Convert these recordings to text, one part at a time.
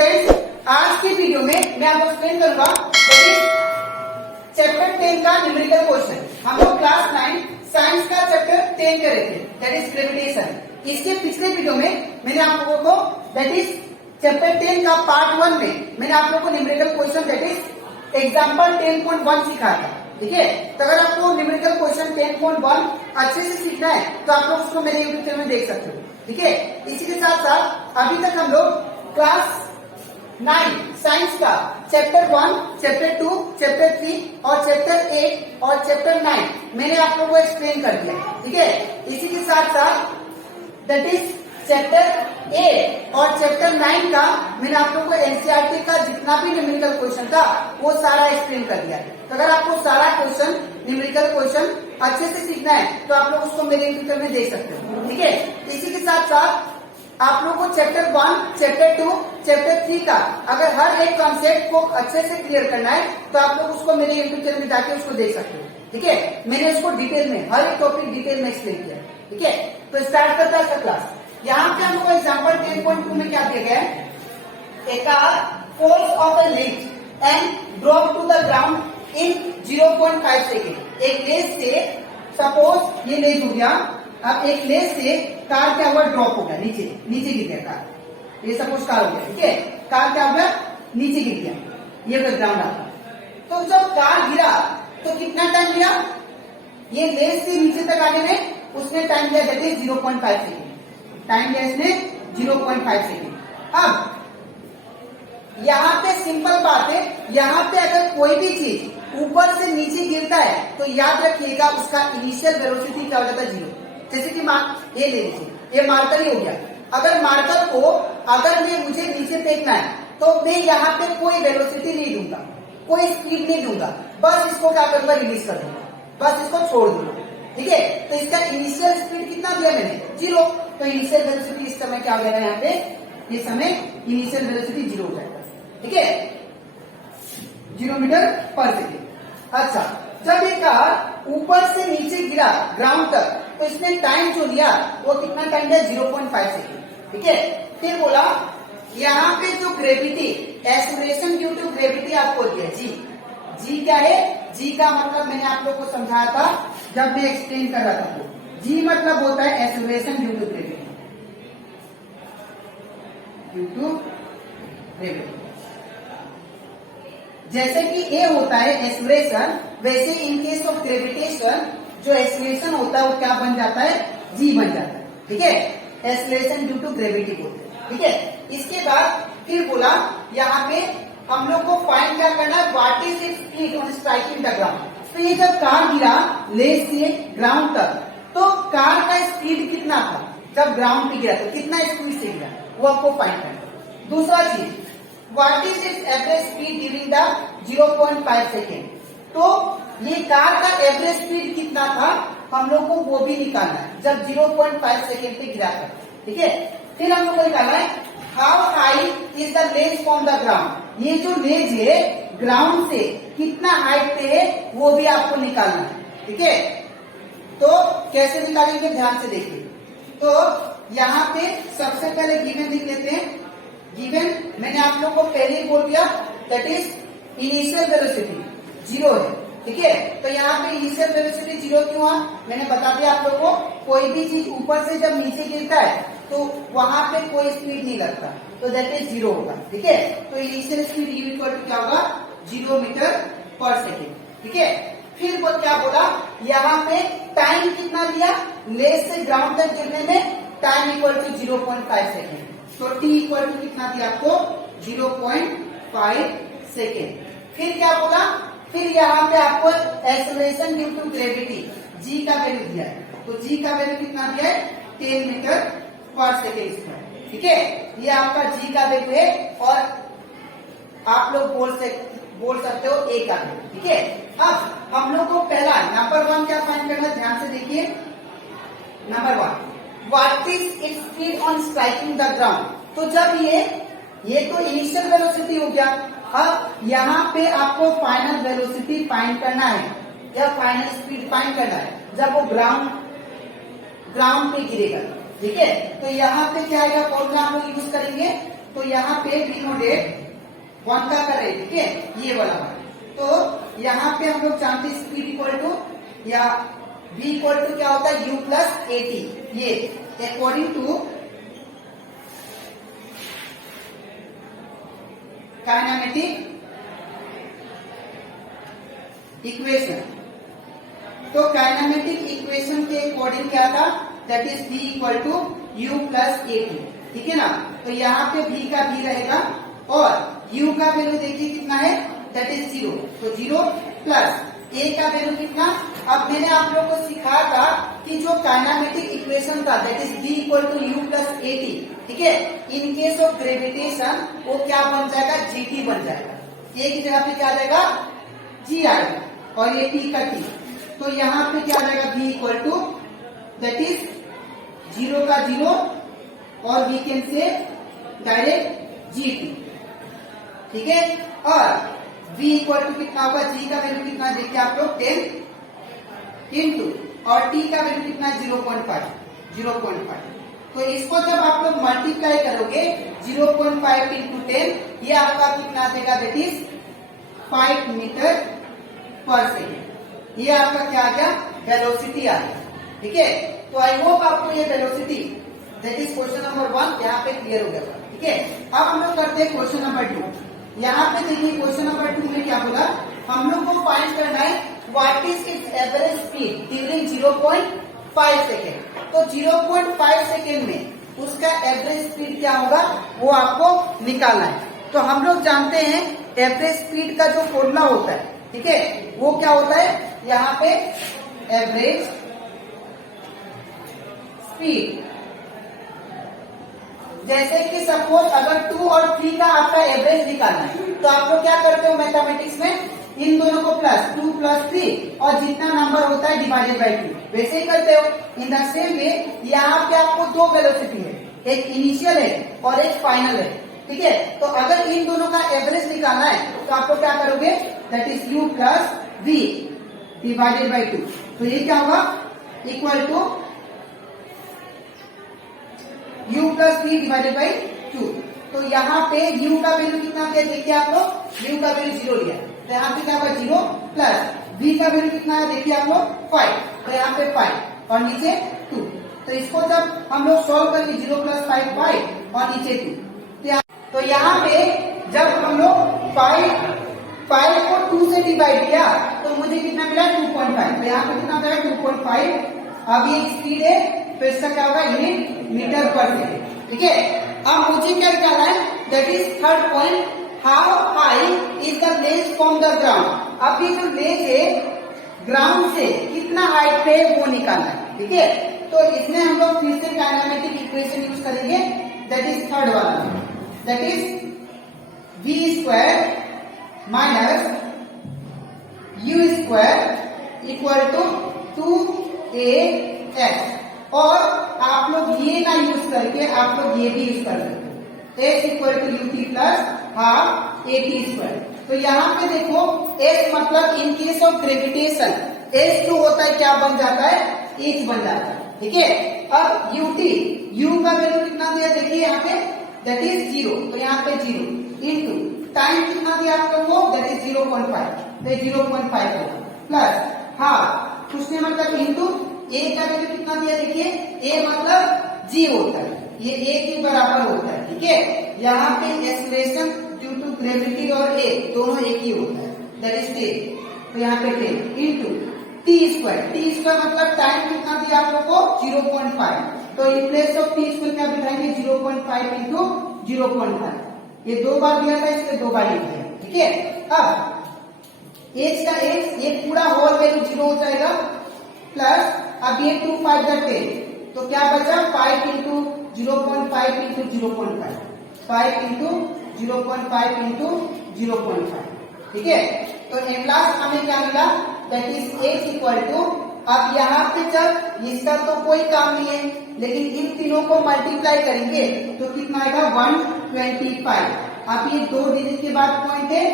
Friends, आज की video में मैं आपको एक्सप्लेन करूंगा चैप्टर 10 का न्यूमेरिकल क्वेश्चन। हम लोग क्लास 9 साइंस का चैप्टर 10 कर रहे थे, दैट इज ग्रेविटेशन। इसके पिछले वीडियो में मैंने आप लोगों को दैट इज चैप्टर 10 का पार्ट 1 में मैंने आप लोगों को numerical question that is example 10.1 सिखाया था। ठीक है, तो अगर आपको न्यूमेरिकल क्वेश्चन 10.1 अच्छे से सीखना है तो आप लोग उसको मेरे यूट्यूब चैनल में देख सकते हो। ठीक है, इसी के साथ साथ अभी तक हम लोग क्लास 9 साइंस का चैप्टर 1, चैप्टर 2, चैप्टर 3 और चैप्टर 8 और चैप्टर 9 मैंने आप लोगों को एक्सप्लेन कर दिया। ठीक है, इसी के साथ साथ दैट इज चैप्टर 8 और चैप्टर 9 का मैंने आप लोगों को एनसीईआरटी का जितना भी न्यूमेरिकल क्वेश्चन था वो सारा एक्सप्लेन कर दिया। तो अगर आपको सारा क्वेश्चन न्यूमेरिकल क्वेश्चन अच्छे से सीखना है तो आप लोग उसको मेरे यूट्यूब में देख सकते हो। ठीक है, इसी के साथ साथ आप लोगों को चैप्टर 1, चैप्टर 2, चैप्टर 3 का अगर हर एक कॉन्सेप्ट को अच्छे से क्लियर करना है तो आप लोग उसको मेरे यूट्यूब चैनल में जाके उसको देख सकते हो। ठीक है, मैंने उसको डिटेल में हर एक टॉपिक डिटेल में एक्सप्लेन किया। ठीक है, तो स्टार्ट करता है इसका क्लास। यहाँ पे हम लोग को एग्जाम्पल 10.2 में क्या दिया गया है, a car falls of a ledge and drop to the ground in 0.5 second. एक लेज से सपोज ये लेज हो गया, अब एक लेज से कार क्या हुआ, ड्रॉप हो गया, नीचे नीचे गिर गया कार। ये सपोज कार हो गया। ठीक है, कार क्या हो गया, नीचे गिर गया, ये ग्राउंड आता। तो जब कार गिरा तो कितना टाइम लिया, ये लेज से नीचे तक आने में उसने टाइम लिया दैट इज 0.5 सेकेंड। टाइम लिया इसने 0.5 सेकेंड। अब यहाँ पे सिंपल बात है, यहाँ पे अगर कोई भी चीज ऊपर से नीचे गिरता है तो याद रखिएगा उसका इनिशियल वेलोसिटी क्या हो जाता है, 0। जैसे कि ये ले लीजिए, ये मार्कर ही हो गया। अगर मार्कर को अगर मुझे नीचे फेंकना है तो मैं यहाँ पे कोई वेलोसिटी नहीं दूंगा, कोई स्पीड नहीं दूंगा, बस इसको क्या करूंगा, रिलीज कर दूंगा, बस इसको छोड़ दूंगा। ठीक है, तो इसका इनिशियल स्पीड कितना दिया मैंने, 0। तो इनिशियल वेलोसिटी इस समय क्या हो जाएगा, यहाँ पे ये समय इनिशियल वेलोसिटी 0 हो जाएगा। ठीक है, 0 मीटर पर सेकेंड। अच्छा, जब ये कार ऊपर से नीचे गिरा ग्राउंड तक तो इसने टाइम जो लिया वो कितना टाइम लिया, 0.5 सेकेंड। ठीक है, फिर बोला यहाँ पे जो gravity acceleration due to gravity आपको दिया जी क्या है, जी का मतलब मैंने आप लोग को समझाया था जब मैं एक्सप्लेन कर रहा था। जी मतलब होता है acceleration due to gravity, due to gravity. जैसे कि ए होता है एक्सेलरेशन, वैसे इन केस ऑफ ग्रेविटेशन जो एक्सेलरेशन होता है वो क्या बन जाता है, जी बन जाता है। ठीक है, एक्सेलरेशन ड्यू टू ग्रेविटी बोलते हैं। ठीक है, इसके बाद फिर बोला यहाँ पे हम लोग को फाइंड क्या करना है, what is its speed on striking the ground. तो ये जब कार गिरा लेज से ग्राउंड तक तो कार का स्पीड कितना था, जब ग्राउंड पे गिरा तो कितना स्पीड से गिरा वो आपको फाइंड करना। दूसरा चीज, what is it's average speed during the 0.5 second. तो ये कार का एवरेज स्पीड कितना था हम लोग को वो भी निकालना है जब 0.5 सेकेंड पे गिरा था। ठीक है, फिर हम लोग को निकालना है how high is the ledge from the ground. ये जो लेज है ग्राउंड से कितना हाइट पे है वो भी आपको निकालना है। ठीक है, तो कैसे निकालेंगे ध्यान से देखिए। तो यहाँ पे सबसे पहले गिवन लिख लेते हैं। गिवन मैंने आप लोग को पहले ही बोल दिया दैट इज इनिशियल वेलोसिटी 0 है। ठीक है, तो यहाँ पे इनिशियल वेलोसिटी 0 क्यों हुआ, मैंने बता दिया आप लोग को। कोई भी चीज ऊपर से जब नीचे गिरता है तो वहां पे कोई स्पीड नहीं लगता, तो दैट इज 0 होगा। ठीक है, तो initial speed u equal to क्या होगा, 0 मीटर पर सेकेंड। ठीक है, फिर वो क्या बोला, यहाँ पे टाइम कितना दिया, लेज से ग्राउंड तक गिरने में टाइम इक्वल टू 0.5 सेकेंड। तो टी इक्वल टू कितना दिया आपको, 0.5 सेकेंड। फिर क्या बोला, फिर यहाँ पे आपको acceleration due to gravity G का वैल्यू दिया है। तो जी का वैल्यू कितना दिया है, 10 मीटर पर सेकेंड स्क्वायर। ठीक है, ये आपका जी का वैल्यू है और आप लोग बोल सकते हो ए का वैल्यू। ठीक है, अब हम लोग को पहला नंबर 1 क्या फाइंड करना है, ध्यान से देखिए। Number 1, what is its speed on striking the ground. तो जब ये तो इनिशियल वेलोसिटी हो गया, अब यहाँ पे आपको फाइनल वेलोसिटी फाइंड करना है या फाइनल स्पीड फाइंड करना है जब वो ग्राउंड पे गिरेगा। ठीक है, तो यहाँ पे क्या आएगा फॉर्मूला हम लोग यूज करेंगे, तो यहाँ पे डिनोटेड 1 का कर रहे, ठीक है, ये वाला। तो यहाँ पे हम लोग जानते हैं स्पीड इक्वल टू या v इक्वल टू क्या होता है, u प्लस at। ये अकॉर्डिंग टू काइनेमेटिक इक्वेशन। तो काइनेमेटिक इक्वेशन के अकॉर्डिंग क्या था, that is v equal to u plus at, ठीक है ना। तो यहाँ पे v का v रहेगा और u का वैल्यू देखिए कितना है, दैट इज 0। तो 0 प्लस a का वैल्यू कितना। अब मैंने आप लोगों को सिखाया था कि जो काइनेमेटिक इक्वेशन था that is v equal to u plus at, ठीक है, इन केस ऑफ ग्रेविटेशन वो क्या बन जाएगा, gt बन जाएगा। a की जगह पे क्या आ जाएगा, g आएगा और ये t का t। तो यहाँ पे क्या आ जाएगा, v equal to that is 0 का 0 और वी कैन से डायरेक्ट gt, ठीक है। और v इक्वल टू कितना होगा, g का वैल्यू कितना देखिए आप लोग 10 इंटू और t का वैल्यू कितना 0.5। तो इसको जब आप लोग मल्टीप्लाई करोगे 0.5 इंटू 10, ये आपका कितना देगा, दैट इज 5 मीटर पर सेकेंड। ये आपका क्या आ गया, वेलोसिटी आ गया, ठीक है। तो आई होप आपको ये velocity that is question number 1 यहाँ पे क्लियर हो गया, ठीक है। अब हम लोग करते हैं क्वेश्चन नंबर 2। यहाँ पे देखिए क्वेश्चन नंबर 2 में क्या बोला, हम लोग को फाइंड करना है what is it's average speed during 0.5 second. तो 0.5 सेकेंड में उसका एवरेज स्पीड क्या होगा वो आपको निकालना है। तो हम लोग जानते हैं एवरेज स्पीड का जो फॉर्मूला होता है, ठीक है, वो क्या होता है, यहाँ पे एवरेज स्पीड, जैसे कि सपोज अगर 2 और 3 का आपका एवरेज निकालना है तो आप लोग क्या करते हो मैथमेटिक्स में, इन दोनों को प्लस 2 प्लस 3 और जितना नंबर होता है डिवाइडेड बाई 2, वैसे ही करते हो। इन द सेम वे यहाँ पे आपको दो वेलोसिटी है, एक इनिशियल है और एक फाइनल है, ठीक है। तो अगर इन दोनों का एवरेज निकालना है तो आप लोग क्या करोगे, that is u plus v divided by 2। तो ये क्या होगा, equal to u plus v divided by 2। तो यहाँ पे u का वैल्यू कितना दिया देखिए आप लोग, u का वैल्यू 0 लिया, तो यहाँ पे क्या होगा 0 प्लस v का वैल्यू कितना है देखिए आप लोग 5, तो यहाँ पे 5 और नीचे 2। तो इसको जब हम लोग सॉल्व करेंगे 0 प्लस 5 और नीचे 2, तो यहाँ पे जब हम लोग 5 को 2 से डिवाइड किया तो मुझे कितना मिला 2.5। तो यहाँ पे कितना मिला 2.5। अब ये स्पीड है तो इसका क्या होगा, यूनिट मीटर पर सेकेंड, ठीक है। अब मुझे क्या निकालना है, that is third point, how high is the ledge from the ground. अब ये जो लेज है ग्राउंड से कितना हाइट पे वो निकालना है, ठीक है। तो इसमें हम लोग फिर से काइनेमेटिक इक्वेशन यूज करेंगे, दैट इज थर्ड वाला, that is v square minus u square equal to 2ax। और आप लोग ये ना यूज करके आप लोग ये भी यूज कर सकते हो, x equal to ut plus half at square. तो यहाँ पे देखो x मतलब in case of gravitation h जो होता है क्या बन जाता है, h बन जाता है, ठीक है। अब ut, u का वैल्यू कितना दिया देखिए यहाँ पे, दैट इज 0, तो यहाँ पे 0 इंटू टाइम कितना दिया आप लोगों को, दैट इज 0.5, तो 0.5 होगा प्लस हाफ, कुछ नहीं मतलब इंटू a का वैल्यू कितना दिया देखिए, a मतलब g होता है, ये a के बराबर होता है, ठीक है। यहाँ पे एक्सीलरेशन ड्यू टू ग्रेविटी और a दोनों एक ही होता है, दैट इज 10, तो यहाँ पे 10 इंटू t स्क्वायर मतलब टाइम कितना दिया आप लोग को 0.5, तो in place of t square क्या बिठाएंगे 0.5 इंटू 0.5, ये 2 बार दिया था इसलिए 2 बार लिख दिया, ठीक है। अब h का h ये पूरा होल वैल्यू 0 हो जाएगा प्लस अब ये 2 5 10, तो क्या बचा 5 इंटू 0.5 इंटू 0.5, 5 इंटू 0.5 इंटू 0.5, ठीक है। तो एट लास्ट हमें क्या मिला, that is x equal to, अब यहाँ पे जब इसका तो कोई काम नहीं है लेकिन इन तीनों को मल्टीप्लाई करेंगे तो कितना आएगा 125। अब ये 2 डिजिट के बाद पॉइंट है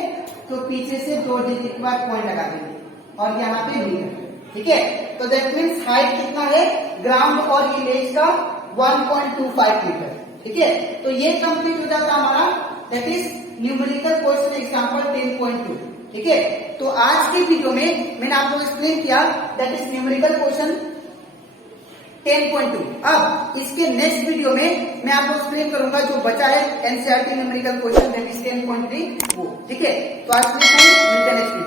तो पीछे से 2 डिजिट के बाद पॉइंट लगा देंगे और यहाँ पे मीटर, ठीक है। तो दैट मीन्स हाइट कितना है ग्राउंड और इमेज का 1.25 मीटर, ठीक है, तो ये कंप्लीट हो जाता हमारा that is numerical question example 10.2। ठीक है, तो आज के वीडियो में मैंने आपको एक्सप्लेन किया दैट इज न्यूमेरिकल क्वेश्चन 10.2। अब इसके नेक्स्ट वीडियो में मैं आपको एक्सप्लेन करूंगा जो बचा है NCERT numerical question that is 10.3 वो। ठीक है, तो आज के लिए मिलते हैं नेक्स्ट वीडियो।